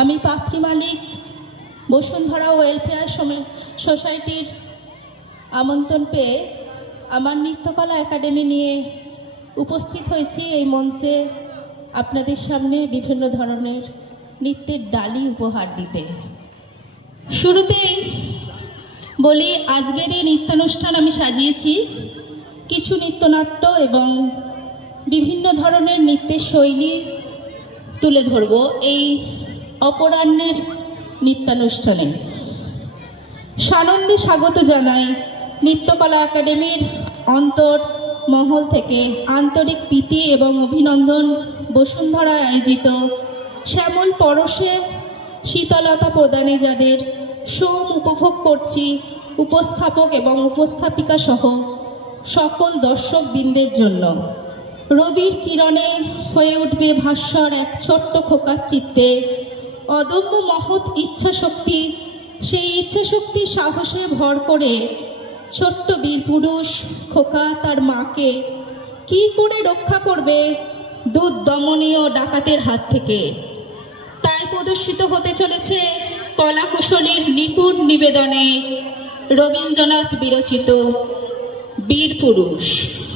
আমি পাখি মালিক বসুন্ধরা ওয়েলফেয়ার সোসাইটির আমন্ত্রণ পেয়ে আমার নৃত্যকলা একাডেমি নিয়ে উপস্থিত হয়েছি এই মঞ্চে আপনাদের সামনে বিভিন্ন ধরনের নৃত্যের ডালি উপহার দিতে। শুরুতেই বলি, আজকের এই নৃত্যানুষ্ঠান আমি সাজিয়েছি কিছু নৃত্যনাট্য এবং বিভিন্ন ধরনের নৃত্যের শৈলী তুলে ধরব এই অপরাহ্নের নৃত্যানুষ্ঠানে। সানন্দে স্বাগত জানাই নৃত্যকলা একাডেমির অন্তর্মহল থেকে আন্তরিক প্রীতি এবং অভিনন্দন। বসুন্ধরা আয়োজিত শ্যামল পরশে শীতলতা প্রদানে যাদের সোম উপভোগ করছি, উপস্থাপক এবং উপস্থাপিকা সহ সকল দর্শকবৃন্দের জন্য রবির কিরণে হয়ে উঠবে ভাস্বর এক ছোট্ট খোকার চিত্তে অদম্য মহৎ ইচ্ছাশক্তি। সেই ইচ্ছাশক্তির সাহসে ভর করে ছোট্ট বীরপুরুষ খোকা তার মাকে কি করে রক্ষা করবে দুর্দমনীয় ডাকাতের হাত থেকে, তাই প্রদর্শিত হতে চলেছে কলাকুশলীর নিপুণ নিবেদনে রবীন্দ্রনাথ বিরচিত বীরপুরুষ।